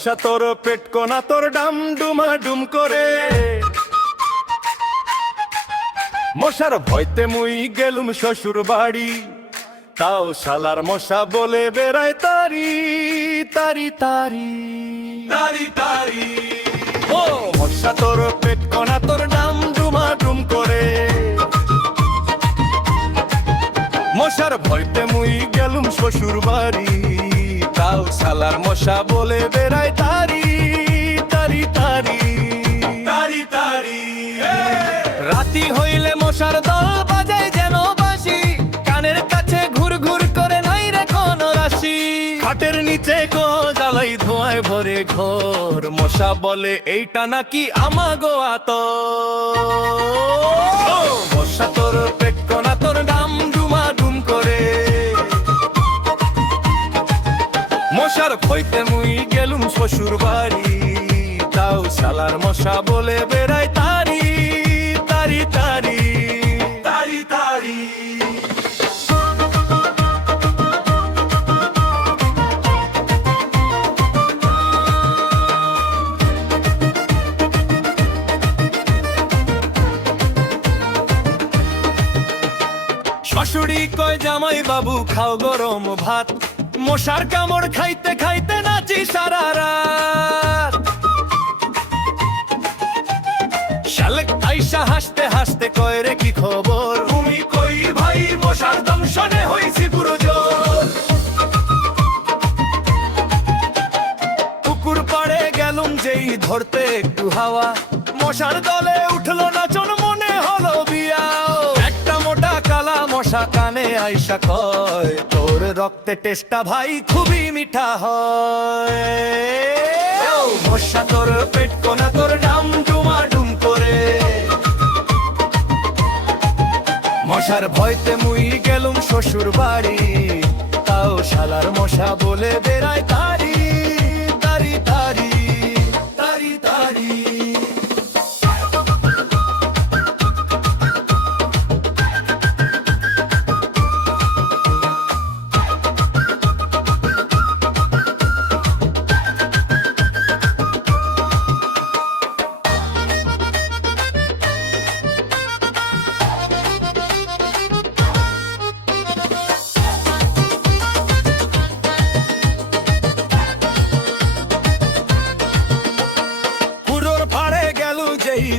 মশা তোর পেট কোনা তোর ডাম ডুমা ডুম করে, মশার ভয়তে মুই গেলুম শ্বশুর বাড়ি, তাও শালার মশা বলে বেড়ায় তারি তারি তারি তারি তারি। ও মশা তোর পেট কোনা তোর ডাম ডুমা ডুম করে, মশার ভয়তে মুই গেলুম শ্বশুর বাড়ি, তাও শালার মশা বলে বেড়ায় তারি তারি তারি তারি তারি। রাতি হইলে মশার দল বাজায় যেন বাঁশি, কানের কাছে ঘুর ঘুর করে নাই রে কোন রাশি। খাটের নিচে গো জ্বালাই ধোঁয়ায় ভরে ঘর, মশা বলে এইটা নাকি আমাগো আতর। মশা তোর পেট কোনা তোর ডাম ডুমা ডুম করে, মশার ভয়তে মুই গেলুম শ্বশুর বাড়ি, তাও শালার মশা বলে বেড়ায় তারি তারি তারি তারি তারি। শাশুড়ি কয় জামাই বাবু খাও গরম ভাত, মশার কামড় খাইতে খাইতে নাচি সারা রাত। শালেক আইসা হাসতে হাসতে কয় রে কি খবর, তুমি কই ভাই মশার দংশনে হইছি পুরো জোর। পুকুর পাড়ে গেলুম যেই ধরতে একটু হাওয়া, মশার দলে উঠলো নাচন মনে হলো বিয়া। একটা মোটা কালা মশা কানে আইসা কয়, তোর রক্তে টেস্টা ভাই খুবই মিঠা হয়। মশা তোর পেট কোনা তোর ডাম ডুমা ডুম করে, মশার ভয়তে মুই গেলুম শ্বশুর বাড়ি, তাও শালার মশা বলে বেড়ায় তারি তারি তারি তারি তারি।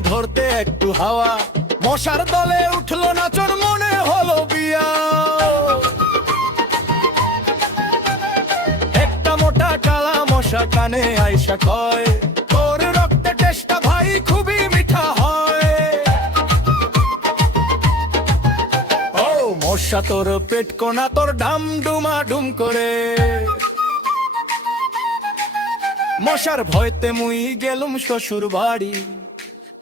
ধরতে একটু হাওয়া, মশার দলে উঠলো নাচর মনে হলো বিয়া। একটা মোটা কালা মশা কানে আইসা কয়, তোর রক্তে টেস্টা ভাই খুবই মিঠা হয়। ও মশা তোর পেট কোনা তোর ডাম ডুমা ডুম করে, মশার ভয়তে মুই গেলুম শ্বশুর বাড়ি,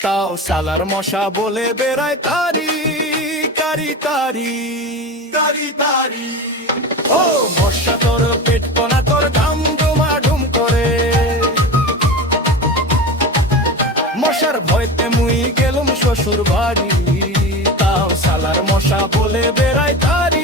তাও শালার মশা বলে বেড়ায় তারি তারি তারি তারি তারি। ও মশা তোর পেট কোনা তোর ডাম ডুমা ডুম করে, মশার ভয়তে মুই গেলুম শ্বশুর বাড়ি, তাও শালার মশা বলে বেড়ায় তারি